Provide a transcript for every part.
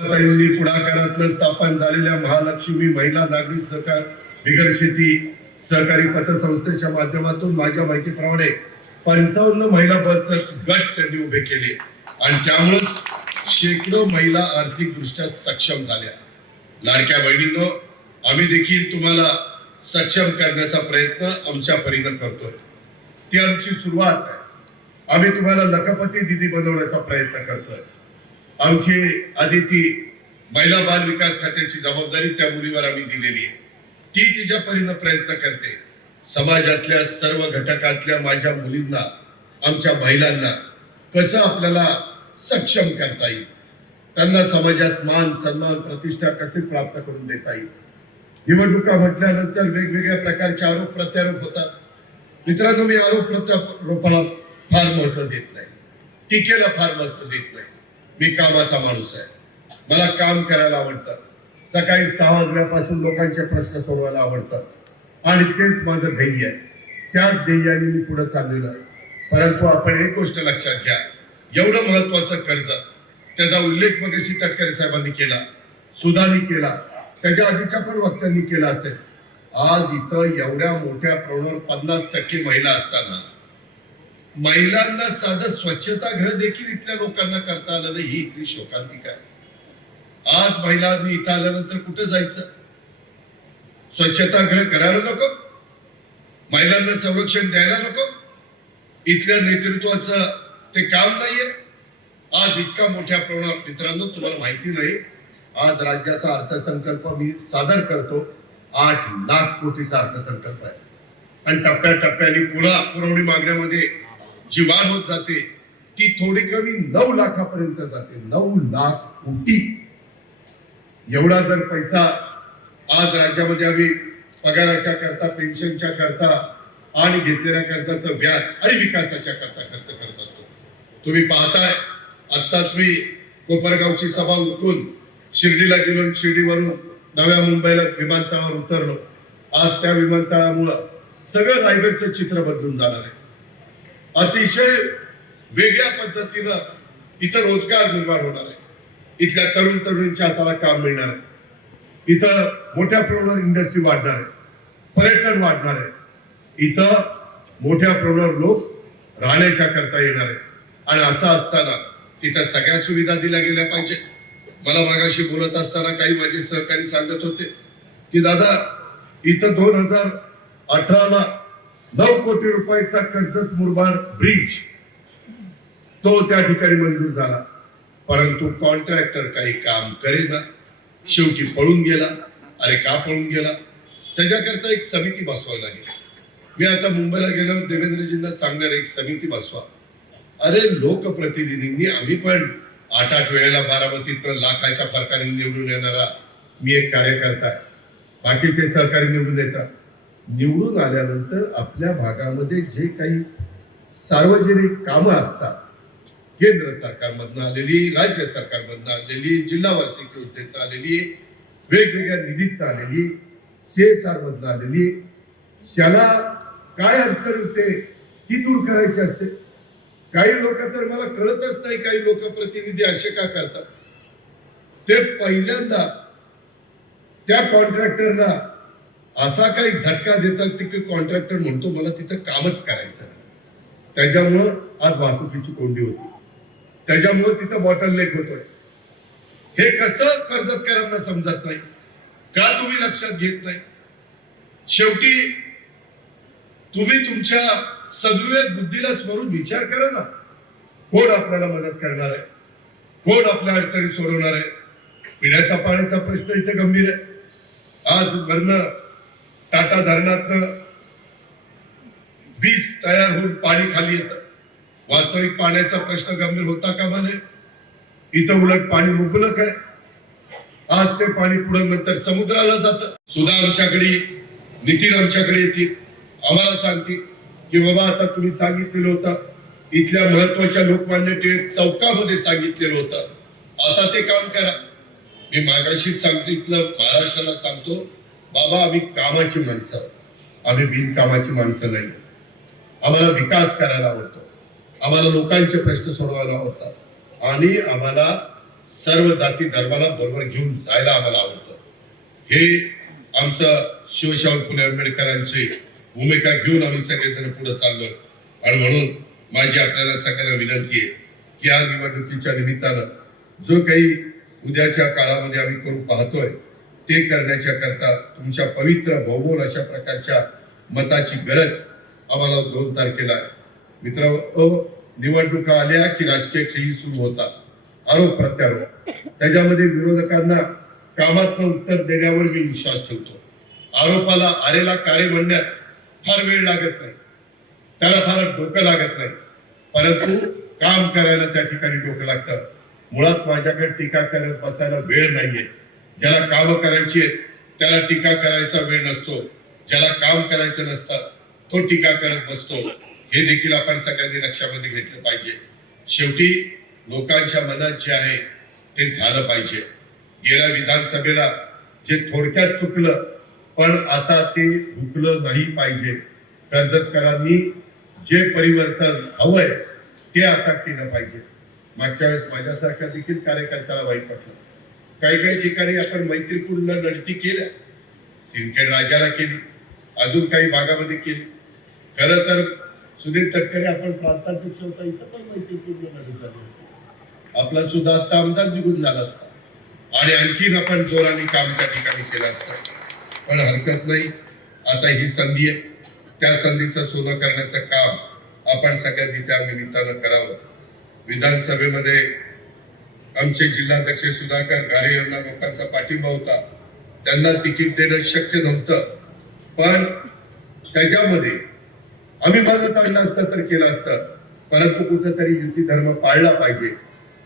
ताईंनी पुढाकारातून स्थापन झालेल्या महालक्ष्मी महिला नागरी सहकार बिगर शेती सहकारी पतसंस्थेच्या माध्यमातून माझ्या माहितीप्रमाणे 55 महिला बचत गट त्यांनी उभे केले आणि त्यामुळेच शेकडो महिला आर्थिकदृष्ट्या सक्षम झाल्या। लाडक्या बहिणींनो, आम्ही देखील तुम्हाला सक्षम करण्याचा प्रयत्न आमच्या परीने करतोय। ती आमची सुरुवात आहे। आम्ही तुम्हाला लखपती दीदी बनवण्याचा प्रयत्न करतोय। आमची आदिती महिला बाल विकास खात्याची जबाबदारी त्या मुलीवर आम्ही दिलेली आहे। ती तिच्या परीने प्रयत्न करते। समाजातल्या सर्व घटकातल्या माझ्या मुलींना, आमच्या महिलांना कसं आपल्याला सक्षम करता येईल, त्यांना समाजात मान सन्मान प्रतिष्ठा कसे प्राप्त करून देता येईल। निवडणुका म्हटल्यानंतर वेगवेगळ्या प्रकारचे आरोप प्रत्यारोप होतात। मित्रांनो, मी आरोप प्रत्यारोपाला फार महत्व देत नाही, टीकेला फार महत्व देत नाही। मी कामाचा माणूस आहे, मला काम करायला आवडतं। सकाळी 6 वाजल्यापासून लोकांचे प्रश्न सोडवायला आवडतात आणि तेच माझं ध्येय आहे। त्याच ध्येयाने मी पुढे चाललेलो आहे। परंतु आपण एक गोष्ट लक्षात घ्या, एवढं महत्वाचं कर्ज, त्याचा उल्लेख मगाशी तटकरे साहेबांनी केला, सुधानी केला, त्याच्या आधीच्या पण वक्त्यांनी केला असेल। आज इथं एवढ्या मोठ्या प्रमाणावर 50% महिला असताना महिलांना साधं स्वच्छतागृह देखील इथल्या लोकांना करता आलं नाही, ही इथली शोकांतिका आहे। आज महिलांनी इथं आल्यानंतर कुठे जायचं? स्वच्छतागृह करायला नको? महिलांना संरक्षण द्यायला नको? इथल्या नेतृत्वाचं ते काम नाहीये? आज इतका मोठ्या प्रमाणात, मित्रांनो तुम्हाला माहिती नाही, आज राज्याचा अर्थसंकल्प मी सादर करतो। 8 लाख कोटीचा अर्थसंकल्प आहे आणि टप्प्याटप्प्याने पुन्हा पुरवणी मागण्यामध्ये जी वाढ होत जाते ती थोडी कमी 9 लाखापर्यंत जाते। 9 लाख कोटी एवढा जर पैसा आज राज्यामध्ये आम्ही पगाराच्या करता, पेन्शनच्या करता आणि घेतलेल्या कर्जाचं व्याज आणि विकासाच्या करता खर्च करत असतो। तुम्ही पाहताय, आत्ताच मी कोपरगावची सभा उरकून शिर्डीला गेलो, शिर्डीवरून नव्या मुंबईला विमानतळावर उतरलो। आज त्या विमानतळामुळं सगळं रायगडचं चित्र बदलून जाणार आहे। अतिशय वेगळ्या पद्धतीनं इथं रोजगार निर्माण होणार आहे। इथल्या तरुण तरुणींच्या हाताला काम मिळणार आहे। इथं मोठ्या प्रमाणावर इंडस्ट्री वाढणार आहे, पर्यटन वाढणार आहे। इथं मोठ्या प्रमाणावर लोक राहण्याच्या करता येणार आहे आणि असं असताना तिथं सगळ्या सुविधा दिल्या गेल्या पाहिजे। मला मागाशी बोलत असताना काही माझे सहकारी सांगत होते की दादा, इथं 2018ला 9 कोटी रुपयाचा कर्जत मुरबाड ब्रिज तो त्या ठिकाणी मंजूर झाला, परंतु कॉन्ट्रॅक्टर काही काम करेना, शेवटी पळून गेला। अरे का पळून गेला? त्याच्याकरता एक समिती बसवावी लागेल। मी आता मुंबईला गेल्यावर देवेंद्रजींना सांगणार, एक समिती बसवा। अरे लोकप्रतिनिधींनी, आम्ही पण 8 वेळेला बारामतीत लाखाच्या फरकाने निवडून येणारा मी एक कार्यकर्ता आहे, बाकीचे सहकारी निवडून येतात। निवडून आल्यानंतर आपल्या भागामध्ये जे काही सार्वजनिक कामं असतात, केंद्र सरकारमधून आलेली, राज्य सरकारमधून आलेली, जिल्हा वार्षिक योजनेतून आलेली, वेगवेगळ्या निधीतून आलेली, CSR मधून आलेली, त्याला काय अडचण होते ती दूर करायची असते। काही लोक तर मला कळतच नाही, काही लोकप्रतिनिधी असे का करतात? ते पहिल्यांदा त्या कॉन्ट्रॅक्टरला असा काही झटका देतात की कॉन्ट्रॅक्टर म्हणतो मला तिथं कामच करायचं नाही। त्याच्यामुळं आज वाहतुकीची कोंडी होती, त्याच्यामुळे तिथं बॉटलनेक होतोय। हे कसं कर्जतकरांना समजत नाही? का तुम्ही लक्षात घेत नाही? शेवटी तुम्ही तुमच्या सद्विवेक बुद्धीला स्मरून विचार करा ना, कोण आपल्याला मदत करणार आहे, कोण आपल्या अडचणी सोडवणार आहे? पिण्याचा पाण्याचा प्रश्न इथे गंभीर आहे। आज वरनं टाटा धरणातनं वीज तयार होऊन पाणी खाली येतं, वास्तविक पाण्याचा प्रश्न गंभीर होता का म्हणे? इथं उलट पाणी मुबलक आहे। आज ते पाणी पुढे नंतर समुद्राला जातं। सुद्धा आमच्याकडे, नितीन आमच्याकडे येतील, आम्हाला सांगतील की बाबा आता तुम्ही सांगितलेलं होतं, इथल्या महत्वाच्या लोकमान्य टिळक चौकामध्ये सांगितलेलं होतं, आता ते काम करा। मी मागाशी सांगतो, इथलं महाराष्ट्राला सांगतो, बाबा आम्ही कामाची माणसं, आम्ही बिनकामाची माणसं नाही। आम्हाला विकास करायला आवडतो, आम्हाला लोकांचे प्रश्न सोडवायला आवडतात आणि आम्हाला सर्व जाती धर्माला बरोबर घेऊन जायला आम्हाला आवडतं. हे आमचं शिवशाहू फुले आंबेडकरांची भूमिका घेऊन आम्ही सगळेजण पुढे चाललोय. आणि म्हणून माझी आपल्याला सगळ्यांना विनंती आहे की या निवडणुकीच्या निमित्तानं जो काही उद्याच्या काळामध्ये आम्ही करू पाहतोय ते करण्याच्या करता तुमच्या पवित्र बहुमोल अशा प्रकारच्या मताची गरज आम्हाला 2 तारखेला आहे. मित्रांनो, निवडणुका आल्या की राजकीय खेळी सुरू होतात, आरोप प्रत्यारोप. त्याच्यामध्ये विरोधकांना कामातनं उत्तर देण्यावर मी विश्वास ठेवतो. आरोपाला आरेला कारे म्हणण्यात फार वेळ लागत नाही, त्याला फार डोकं लागत नाही, परंतु काम करायला त्या ठिकाणी डोकं लागतं. मुळात माझ्याकडे टीका करत बसायला वेळ नाहीये. ज्याला काम करायची आहे त्याला टीका करायचा वेळ नसतो, ज्याला काम करायचं नसतं तो टीका करत बसतो. हे देखील आपण सगळ्यांनी लक्षामध्ये घेतलं पाहिजे. शेवटी लोकांच्या मनात जे आहे ते झालं पाहिजे. गेल्या विधानसभेला जे थोडक्यात चुकलं पण आता ते हुकलं नाही पाहिजे. कर्जतकरांनी जे परिवर्तन हवंय ते आता केलं पाहिजे. मागच्या वेळेस माझ्यासारख्या देखील कार्यकर्त्याला वाईट वाटलं. काही काही ठिकाणी आपण मैत्रीपूर्ण लढती केल्या, सिंदखेड राजाला केली, अजून काही भागामध्ये केली. खरं तर सुनील तटकरे आपण प्रांताध्यक्ष होता, इथं पण मैत्रीपूर्ण लढत झाली. आपला सुद्धा आता आमदार निघून झाला असता आणि आणखीन आपण जोराने काम त्या ठिकाणी केलं असतं. पण हरकत नाही, आता ही संधी आहे. त्या संधीचं सोनं करण्याचं काम आपण सगळ्यांनी त्या निमित्तानं करावं. विधानसभेमध्ये आमचे जिल्हाध्यक्ष सुधाकर घारे यांना लोकांचा पाठिंबा होता. त्यांना तिकीट देणं शक्य नव्हतं, पण त्याच्यामध्ये आम्ही मदत आणलं असतं तर केलं असतं, परंतु कुठंतरी युती धर्म पाळला पाहिजे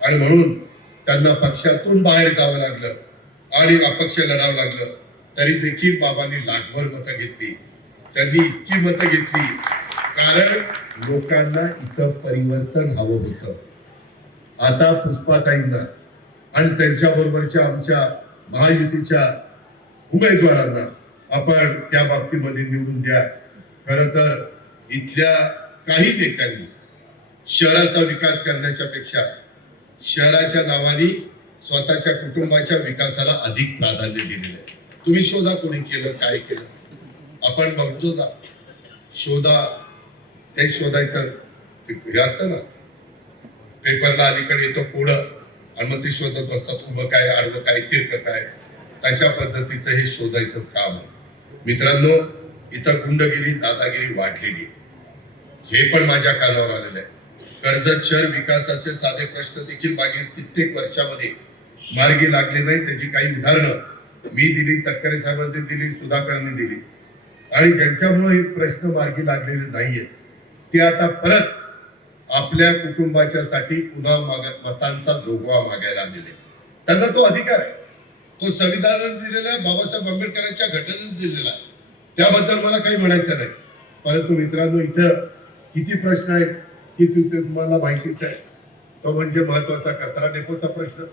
आणि म्हणून त्यांना पक्षातून बाहेर जावं लागलं आणि अपक्ष लढावं लागलं. तरी देखील बाबांनी लाखभर मतं घेतली. त्यांनी इतकी मतं घेतली कारण लोकांना इथं परिवर्तन हवं होतं. आता पुष्पाताईंना आणि त्यांच्या बरोबरच्या आमच्या महायुतीच्या उमेदवारांना आपण त्या बाबतीमध्ये निवडून द्या. खरं तर इथल्या काही नेत्यांनी शहराचा विकास करण्याच्या पेक्षा शहराच्या नावाने स्वतःच्या कुटुंबाच्या विकासाला अधिक प्राधान्य दिलेलं आहे. तुम्ही शोधा कोणी केलं, काय केलं, आपण बघतो का? शोधा, ते शोधायचं हे असतं ना, पेपरला अलीकडे येतो पुढं आणि मग ते शोधत बसतात, उभं काय, आडवं काय, तिरकं काय. अशा पद्धतीचं हे शोधायचं काम आहे. मित्रांनो, इथं गुंडगिरी, दादागिरी वाढलेली, हे पण माझ्या कानावर आलेलं आहे. कर्जत शहर विकासाचे साधे प्रश्न देखील मागील कित्येक वर्षामध्ये मार्गी लागले नाही. त्याची काही उदाहरणं मी दिली, तटकरे साहेबांनी दिली, सुधाकरांनी दिली. आणि ज्यांच्यामुळे हे प्रश्न मार्गी लागलेले नाहीये ते आता परत आपल्या कुटुंबाच्यासाठी पुन्हा मतांचा जोगवा मागायला दिले. त्यांना तो अधिकार आहे, तो संविधानाने दिलेला, बाबासाहेब आंबेडकरांच्या घटनेने दिलेला आहे. त्याबद्दल मला काही म्हणायचं नाही. परंतु मित्रांनो, इथं किती प्रश्न आहेत की तुम्हाला माहितीच आहे. तो म्हणजे महत्वाचा कचरा डेपोचा प्रश्न,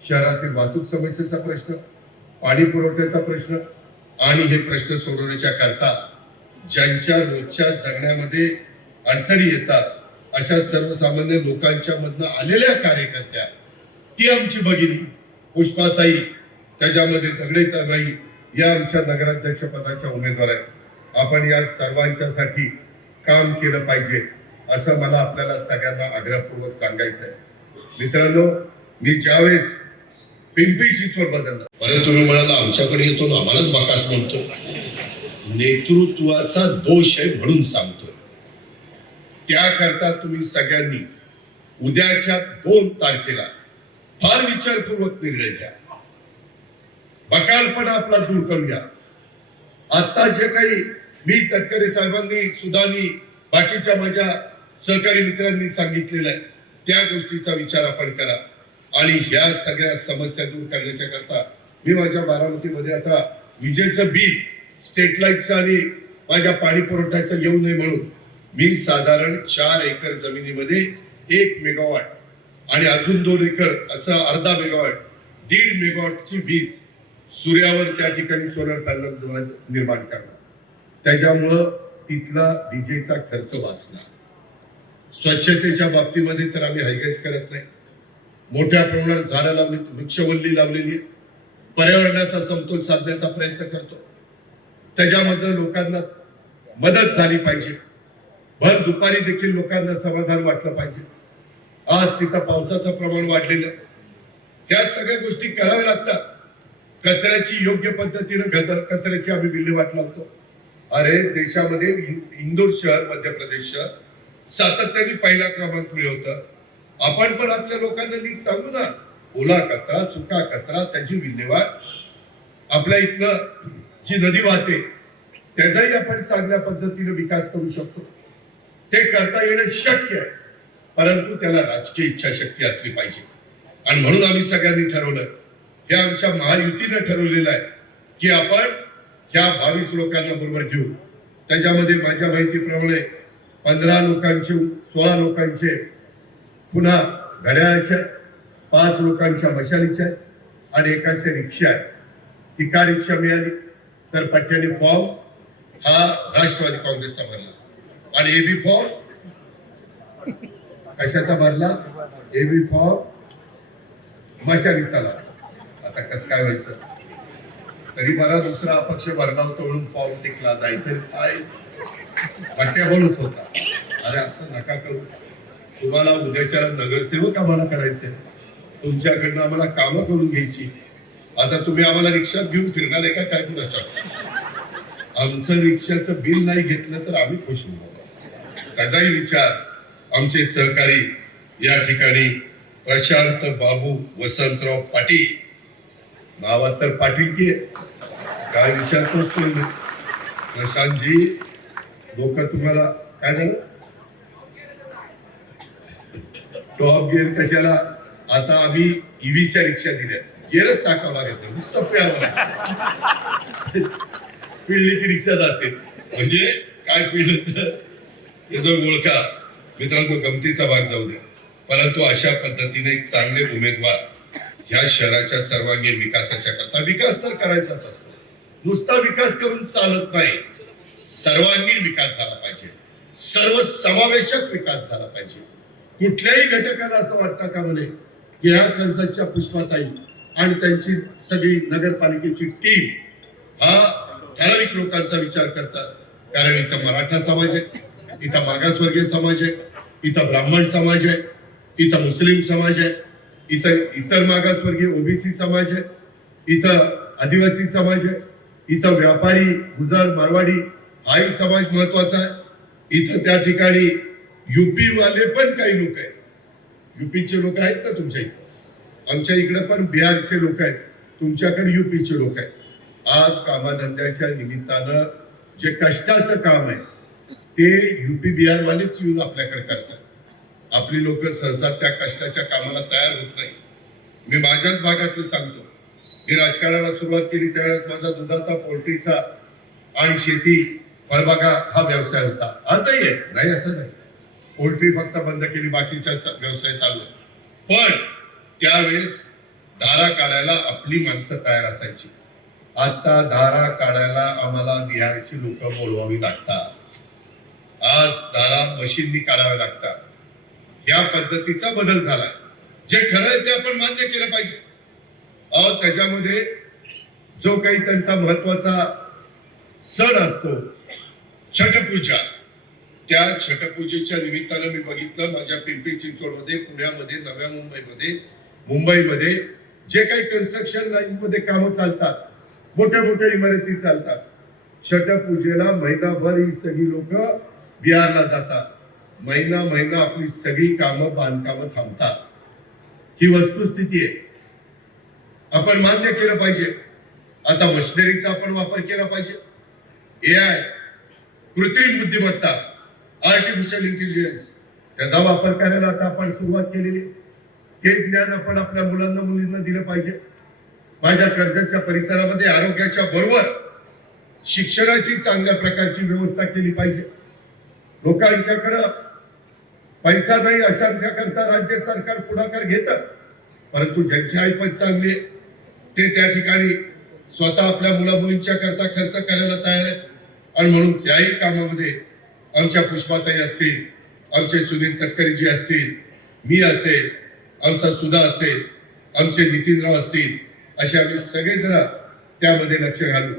शहरातील वाहतूक समस्येचा प्रश्न, पाणी पुरवठ्याचा प्रश्न आणि हे प्रश्न सोडवण्याच्या करता ज्यांच्या रोजच्या जगण्यामध्ये अडचणी येतात अशा सर्वसामान्य लोकांच्या मधनं आलेल्या कार्यकर्त्या, ती आमची भगिनी पुष्पाताई, त्याच्यामध्ये दगडेताबाई या आमच्या नगराध्यक्ष पदाच्या उमेदवार आहेत. आपण या सर्वांच्यासाठी काम केलं पाहिजे असं मला आपल्याला सगळ्यांना आग्रहपूर्वक सांगायचं आहे. मित्रांनो, मी ज्यावेळेस पिंपरी चिंचवड बदललं, बरं तुम्ही म्हणाला आमच्याकडे येतो ना आम्हालाच बाकास म्हणतो, नेतृत्वाचा दोष आहे म्हणून सांगतो. त्याकरता तुम्ही सगळ्यांनी उद्याच्या 2 तारखेला फार विचारपूर्वक निर्णय घ्या. बकालपणा आपला दूर करूया. आता जे काही मी तटकरे साहेबांनी, सुधानी, बाकीच्या माझ्या सहकारी मित्रांनी सांगितलेलं आहे त्या गोष्टीचा विचार आपण करा आणि ह्या सगळ्या समस्या दूर करण्याच्या करता मी माझ्या बारामतीमध्ये आता विजेचं बिल, स्टेट लाईटचं आणि माझ्या पाणी पुरवठ्याचं येऊ नये म्हणून मी साधारण 4 एकर जमिनीमध्ये 1 मेगावॉट आणि अजून 2 एकर असं अर्धा मेगावॉट, 1.5 मेगावॉटची वीज सूर्यावर त्या ठिकाणी सोलर पॅनल निर्माण करणार. त्याच्यामुळं तिथला विजेचा खर्च वाचणार. स्वच्छतेच्या बाबतीमध्ये तर आम्ही हायगाईच करत नाही. मोठ्या प्रमाणात झाडं लावलीत, वृक्षवल्ली लावलेली आहे, पर्यावरणाचा समतोल साधण्याचा प्रयत्न करतो. त्याच्यामध्ये लोकांना मदत झाली पाहिजे. भर दुपारी देखील लोकांना समाधान वाटलं पाहिजे. आज तिथं पावसाचं प्रमाण वाढलेलं, या सगळ्या गोष्टी कराव्या लागतात. कचऱ्याची योग्य पद्धतीनं कचऱ्याची आम्ही विल्हेवाट लावतो. अरे देशामध्ये इंदूर शहर, मध्य प्रदेश शहर सातत्याने पहिला क्रमांक मिळवतं. आपण पण आपल्या लोकांना नीट सांगू ना, ओला कचरा, सुका कचरा, त्याची विल्हेवाट. आपल्या इथनं जी नदी वाहते त्याचाही आपण चांगल्या पद्धतीने विकास करू शकतो. ते करता येणं शक्य आहे, परंतु त्याला राजकीय इच्छाशक्ती असली पाहिजे. आणि म्हणून आम्ही सगळ्यांनी ठरवलं, हे आमच्या महायुतीनं ठरवलेलं आहे की आपण ह्या 22 लोकांना बरोबर घेऊ. त्याच्यामध्ये माझ्या माहितीप्रमाणे 15 लोकांचे, 16 लोकांचे पुन्हा घड्याळाच्या, 5 लोकांच्या मशालीच्या आणि एकाचे रिक्षा आहे. ती का रिक्षा मिळाली तर पट्ट्याने फॉर्म हा राष्ट्रवादी काँग्रेसचा भरला आणि एबी फॉर्म कशाचा भरला? एबी फॉर्म मशालीचा लावला. आता कसं काय व्हायचं? तरी बरा दुसरा अपक्ष भरला होता म्हणून फॉर्म टिकला, नाहीतर काय पट्ट्याबळच होता. अरे असं नका करू. तुम्हाला उद्याच्या नगरसेवक आम्हाला करायचे, तुमच्याकडनं आम्हाला कामं करून घ्यायची. आता तुम्ही आम्हाला रिक्षात घेऊन फिरणार आहे का काय? कुणाच्या आमचं रिक्षाचं बिल नाही घेतलं तर आम्ही खुश होऊ. त्याचाही विचार आमचे सहकारी या ठिकाणी प्रशांत बाबू वसंतराव पाटील, नावात तर पाटील की काय विचारतो सोय. प्रशांतजी, लोक तुम्हाला काय झालं, टॉप गिअर कशाला? आता आम्ही ईव्हीच्या रिक्षा दिल्या, गिअरच टाकावं लागत, नुसतं पिळावं. पिळली की रिक्षा जाते. म्हणजे काय पिळलं तर त्याचा ओळखा. मित्रांनो, गमतीचा भाग जाऊ द्या, परंतु अशा पद्धतीने एक चांगले उमेदवार ह्या शहराच्या सर्वांगीण विकासाच्या करता, विकास तर करायचाच असतो, नुसता विकास करून चालत नाही. सर्वांगीण विकास झाला पाहिजे, सर्व समावेशक विकास झाला पाहिजे. कुठल्याही घटकाला असं वाटतं का म्हणे की ह्या कर्जतच्या पुष्पाताई आणि त्यांची सगळी नगरपालिकेची टीम हा ठराविक लोकांचा विचार करतात. कारण इथं मराठा समाज आहे, इथं मागासवर्गीय समाज आहे, इथं ब्राह्मण समाज आहे, इथं मुस्लिम समाज आहे, इथं इतर मागासवर्गीय ओबीसी समाज आहे, इथं आदिवासी समाज आहे, इथं व्यापारी, गुजर, मारवाडी हाही समाज महत्वाचा आहे. इथं त्या ठिकाणी युपी वाले पण काही लोक आहेत. युपीचे लोक आहेत ना तुमच्या इथं? आमच्या इकडे पण बिहारचे लोक आहेत, तुमच्याकडे युपीचे लोक आहेत. आज कामाधंद्याच्या निमित्तानं जे कष्टाचं काम आहे ते युपी बिहार वालेच येऊन आपल्याकडे करतात. आपली लोक सहसा त्या कष्टाच्या कामाला तयार होत नाही. मी माझ्याच भागातलं सांगतो, मी राजकारणाला सुरुवात केली त्यावेळेस माझा दुधाचा, पोल्ट्रीचा आणि शेती, फळबागा हा व्यवसाय होता. आजही आहे, नाही असं नाही. पोल्ट्री फक्त बंद केली, बाकीचा व्यवसाय चालू आहे. पण त्यावेळेस धारा काढायला आपली माणसं तयार असायची. आता धारा काढायला आम्हाला बिहारची लोक बोलवावी लागतात. आज धारा मशीननी काढाव्या लागतात. या पद्धतीचा बदल झालाय. जे खरं आहे ते आपण मान्य केलं पाहिजे. त्याच्यामध्ये जो काही त्यांचा महत्वाचा सण असतो छठपूजा, त्या छठपूजेच्या निमित्तानं मी बघितलं माझ्या पिंपरी चिंचवडमध्ये, पुण्यामध्ये, नव्या मुंबईमध्ये जे काही कन्स्ट्रक्शन लाईन मध्ये कामं चालतात, मोठ्या मोठ्या इमारती चालतात, छठपूजेला महिनाभर ही सगळी लोक बिहारला जातात. महिना आपली सगळी कामं, बांधकामं थांबतात. ही वस्तुस्थिती आहे. आपण मान्य केलं पाहिजे. आता मशिनरीचा आपण वापर केला पाहिजे. AI, कृत्रिम बुद्धिमत्ता, आर्टिफिशियल इंटेलिजन्स, त्याचा वापर करायला आता आपण सुरुवात केलेली. ते ज्ञान आपण आपल्या मुलांना, मुलींना दिलं पाहिजे. माझ्या कर्जतच्या परिसरामध्ये आरोग्याच्या बरोबर शिक्षणाची चांगल्या प्रकारची व्यवस्था केली पाहिजे. लोकांच्याकडं पैसा नाही अशांच्या करता राज्य सरकार पुढाकार घेतं, परंतु ज्यांची ऐपत चांगली आहे ते त्या ठिकाणी स्वतः आपल्या मुला मुलींच्या करता खर्च करायला तयार आहे. आणि म्हणून त्याही कामामध्ये आमच्या पुष्पाताई असतील, आमचे सुनील तटकरेजी असतील, मी असेल, आमचा सुधा असेल, आमचे नितीनराव असतील, असे आम्ही सगळेजण त्यामध्ये लक्ष घालू.